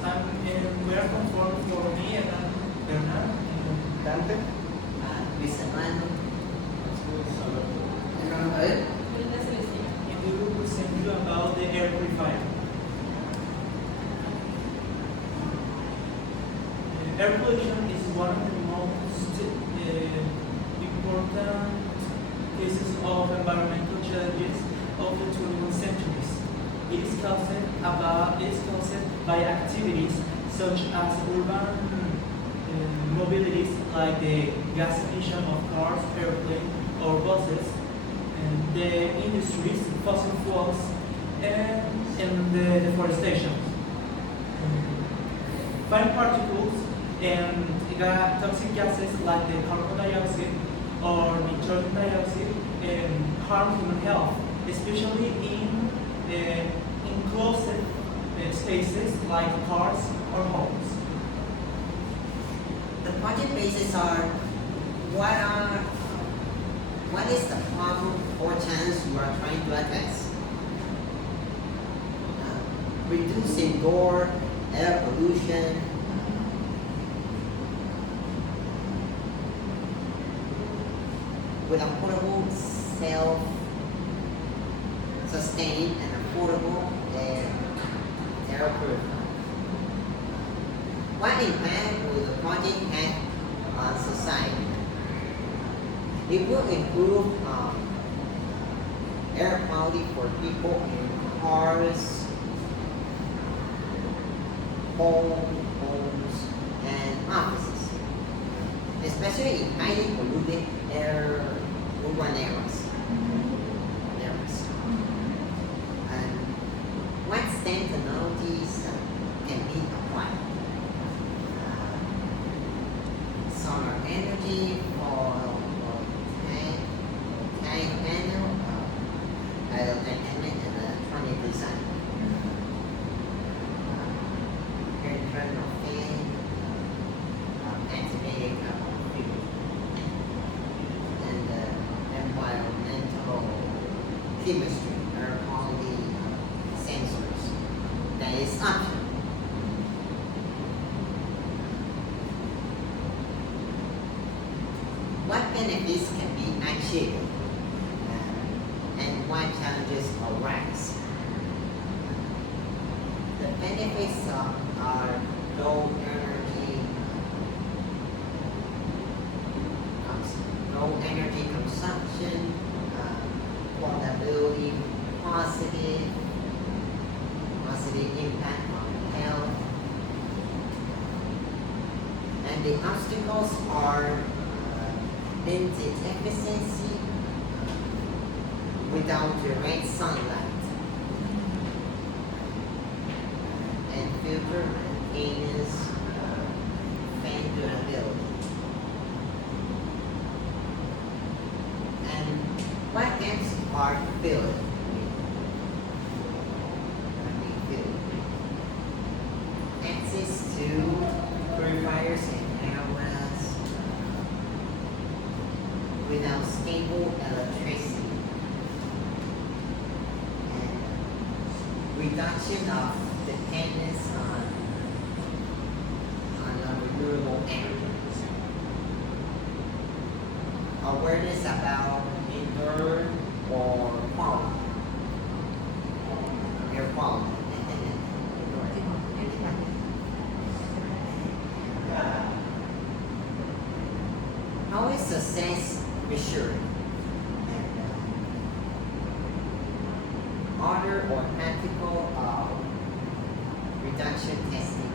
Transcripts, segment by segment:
We are conformed for me and Bernard and Dante. Luis Hermano. Rafael. And we will present you about the air purifier. Air pollution is one of the most important cases of environmental challenges of the 21st centuries. It is caused by activities such as urban mobilities like the gas emission of cars, airplanes, or buses, and the industries, fossil fuels, and the deforestation. Fine particles and toxic gases like the carbon dioxide or nitrogen dioxide harm human health, especially in enclosed spaces like cars or homes. The project bases are what is the problem or challenge you are trying to address? Reduce indoor air pollution. With affordable, self-sustained, and affordable air purifier. What impact will the project have on society? It will improve air quality for people in cars, homes, and offices, especially in highly polluted urban areas. And what STEM technologies can be applied? Solar energy for tank panel, aerodynamic and electronic design, internal fan, activated carbon field, and environmental chemistry, air quality sensors. That is optional. What benefits can be achieved and what challenges arise? The benefits are low energy consumption, portability, positive impact on health, and the obstacles are limited efficiency without direct sunlight, and filter maintenance, fan durability. And what gaps are filled? Access to purifiers and airways without stable electricity, and reduction of dependence on renewable energy. Awareness about indoor or quality, air quality. How is success measured? Order or practical reduction testing,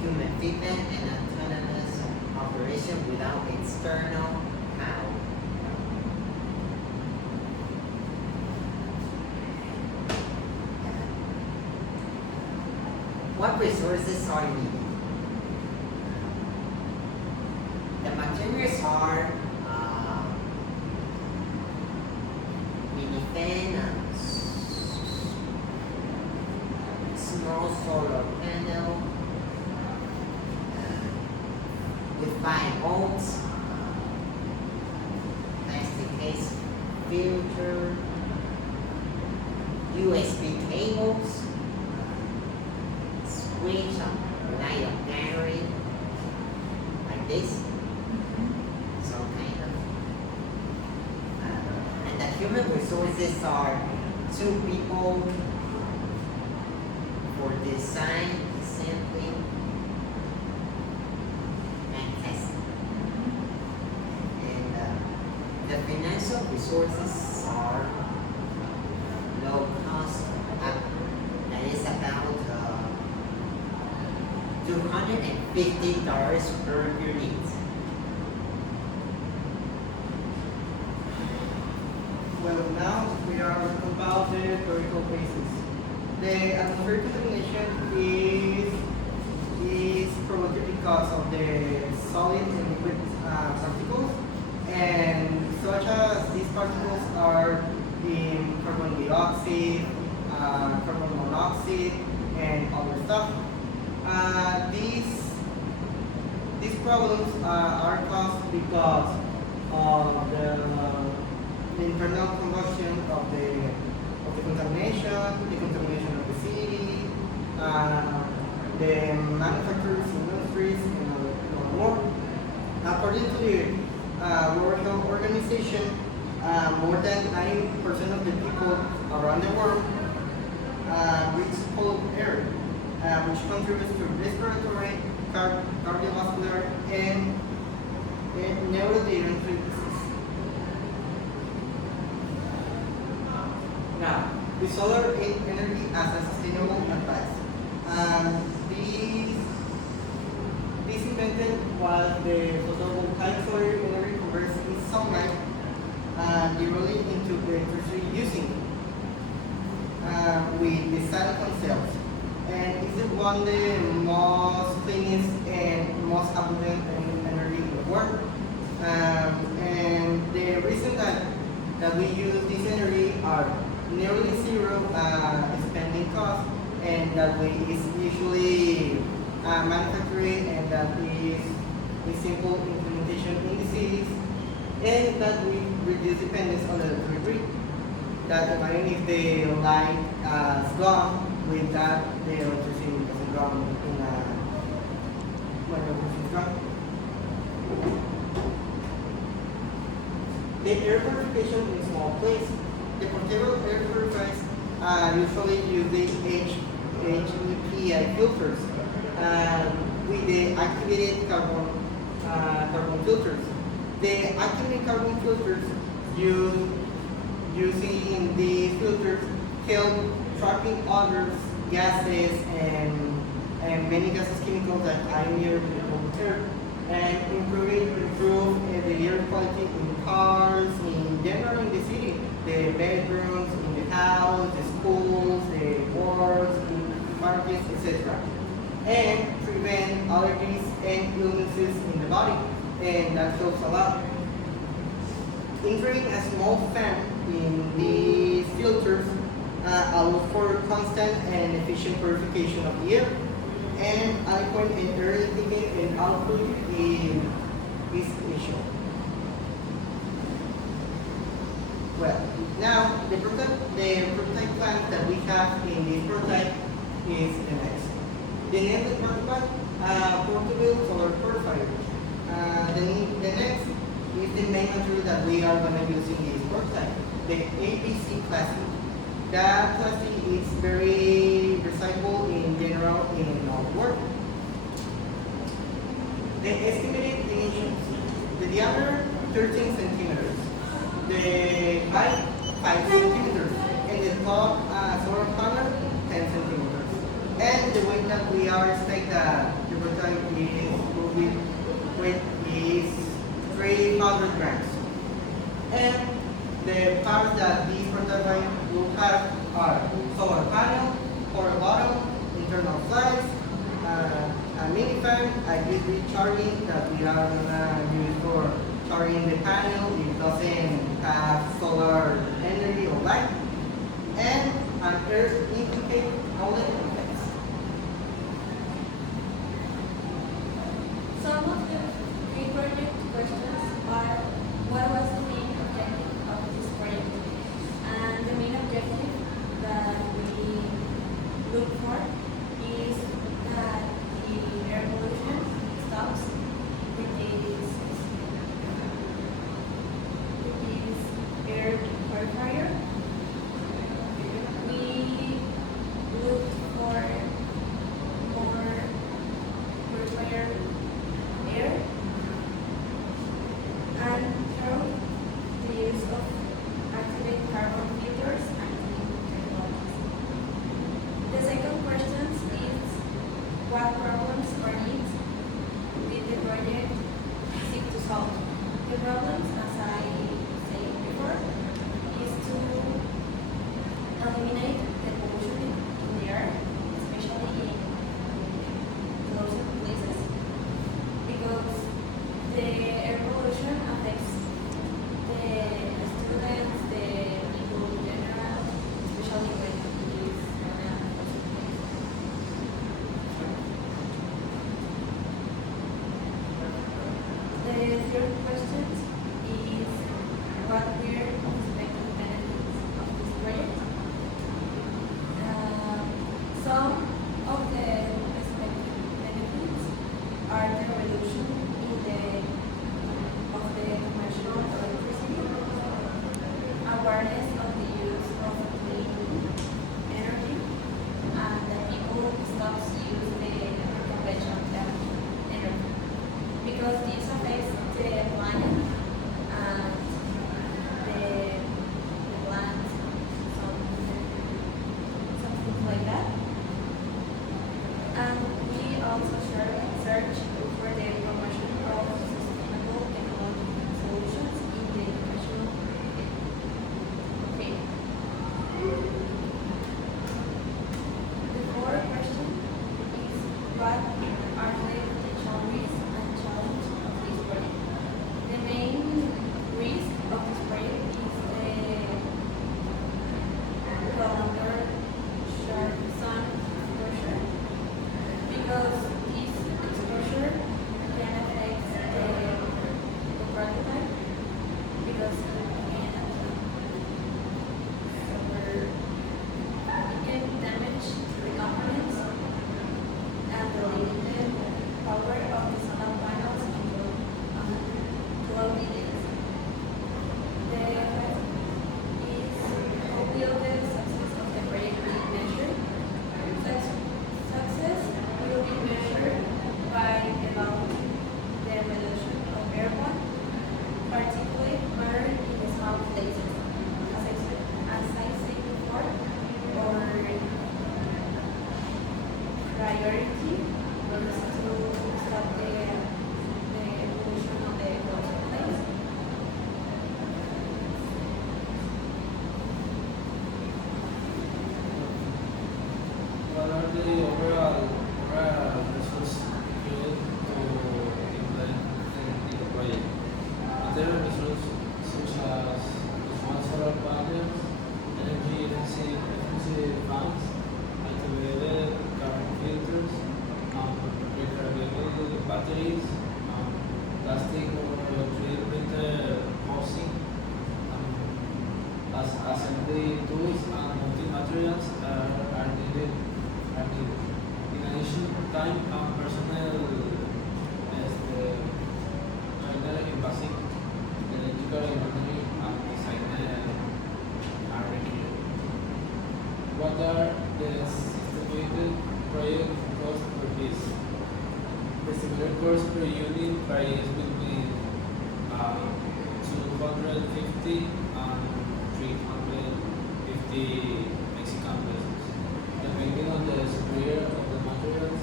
human feedback, and autonomous operation without external power. What resources are needed? The materials are minifan, small solar panel with 5 volts, plastic case filter, USB cables, switch, light of battery, like this. So kind of. And the human resources are 2 people for design, assembly, and testing. And the financial resources are low cost. That is about $250 per unit. Well, now we are about the theoretical basis. The atmospheric contamination is provoked because of the solid and liquid particles, and such as these particles are in carbon dioxide, carbon monoxide, and other stuff. These problems are caused because of the internal combustion of the contamination, the contamination of the city, the manufacturers, industries, and more. According to the World Health Organization, more than 90% of the people around the world breathe polluted air, which contributes to respiratory, cardiovascular, and neurodegenerative disease. Now, the solar energy as a sustainable advice. This invented was the photovoltaic solar energy converts in sunlight directly into electricity using with the silicon cells. And it's one of the most cleanest and most abundant energy in the world. And the reason that we use this energy are nearly zero spending costs, and that we is usually manufacturing, and that is a simple implementation in the cities, and that we reduce dependence on the electric grid. That imagine if the line is gone, with that the electricity doesn't go in when the electricity is gone. The air purification in small place. The portable air purifiers usually use the HEPA filters with the activated carbon filters. The activated carbon filters using these filters help trapping odors, gases, and many gases, chemicals that are near the air, and improve the air quality in cars, in general in the city, the bedrooms, in the house, the schools, the works, in markets, etc. And prevent allergies and illnesses in the body, and that helps a lot. Entering a small fan in these filters allows for constant and efficient purification of the air, and adequate and early intake and output is essential. Well, now the prototype plant that we have in this prototype is the next. The name of the prototype, portable solar purifier. The next is the main material that we are going to use in this prototype, the ABC plastic. That plastic is very recyclable in general in our work. The estimated dimensions: the diameter 13 centimeters, the height 5 centimeters, and the top solar panel 10 centimeters. And the weight that we are expect that the prototype is 300 grams. And the parts that these prototype will have are solar panel, power bottom, internal flags, a mini fan, a USB charging that we are gonna use for charging the panel if it doesn't have solar energy or light, and an air intake outlet effects. Some of the pre-project questions are: what was the main objective of this project? And the main objective that we look for is the problems, as I said before, is to eliminate the pollution in the air, especially in closed places, because the air pollution affects the students, the people in general, especially when it is on a closed place. The third question is what were the expected benefits of this project? Some of the expected benefits are the reduction in the of the conventional electricity, awareness of the use of clean energy, and that people stops use the conventional energy, because this affects the planet and the plant, something like that. And we also search for the promotion of sustainable ecological solutions in the educational field. The fourth question is what are the potential risks and challenges of this project? The main risk of this project is the prolonged short sun exposure, because this exposure can affect the prototype, because it can damage the components and the limited power of the solar panels in 12 minutes. The effect is how will the success of the project be measured? Success will be measured by evaluating the reduction of airborne particulate matter in the small places, as I said before, or priority was to stop the pollution of the closed place. What are the overall resources needed to implement the project? Material resources such as small solar panels, energy efficiency fans, activated carbon filters, recargable batteries, plastic or 3D printed housing, as assembly tools and multi-materials are needed. In addition, time and personnel as the joiner in basic electrical engineering and design are required. What are the estimated project costs per piece? The estimated cost per unit varies between 250 and 350 Mexican pesos, depending on the superior of the materials,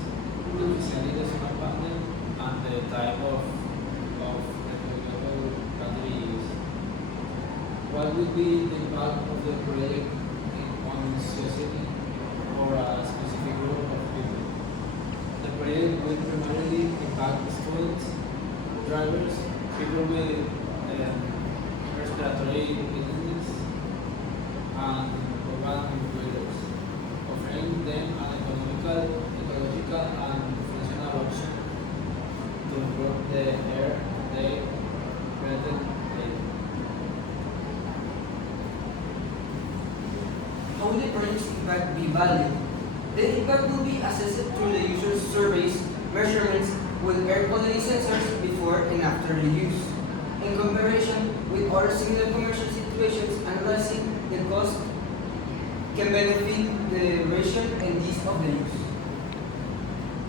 the facility of solar panel, and the type of rechargeable battery used. What would be the impact of the project on society or a specific group of people? The project will primarily impact students, drivers, people with respiratory illness, and urban dwellers, offering them an economical, ecological, and functional option to improve the air they breathe daily. How will the project's impact be valued? The impact will be assessed through the user's surveys, measurements with air quality sensors before and after the use. In comparison with other similar commercial situations, analyzing the cost can benefit the duration and ease of the use.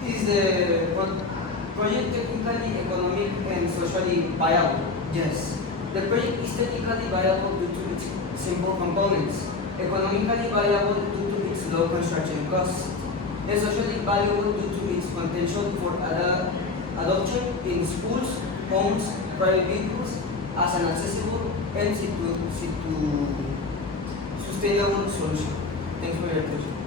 Is the project technically, economic, and socially viable? Yes. The project is technically viable due to its simple components, economically viable due to its low construction costs, and socially valuable due to its potential for adoption in schools, homes, private vehicles, as an accessible and sustainable solution. Thanks for your attention.